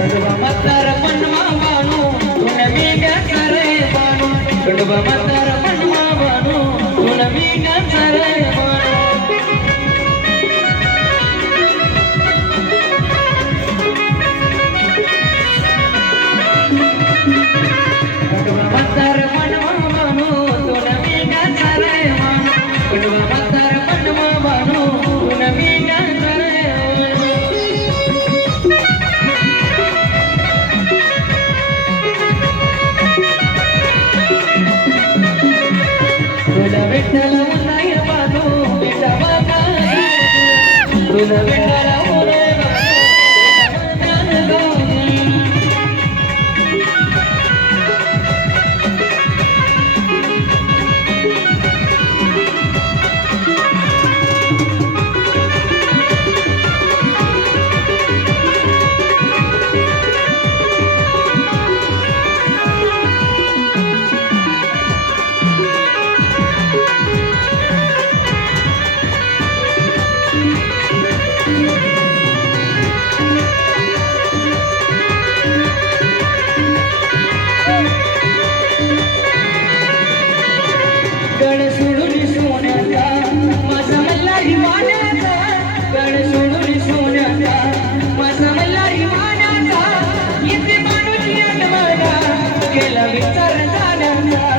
गडवा म्हातार पणमा बानू तुन मी गरे बानू गडवा म्हातार पणमा बानू तुन मी गरे बानू गडवा म्हातार पणमा बानू तुन मी गरे बानू गडवा म्हातार पणमा बानू तुन मी गरे तुला विठ्ठल नाही बानू बेटा बाबा तुला विठ्ठल गड सोडून सोन्याचा माझा मल्हारी मानाचा गड सोडून सोन्याचा माझा मल्हारी मानाचा इथे माणूची अनवाना केला विचार जाण्याचा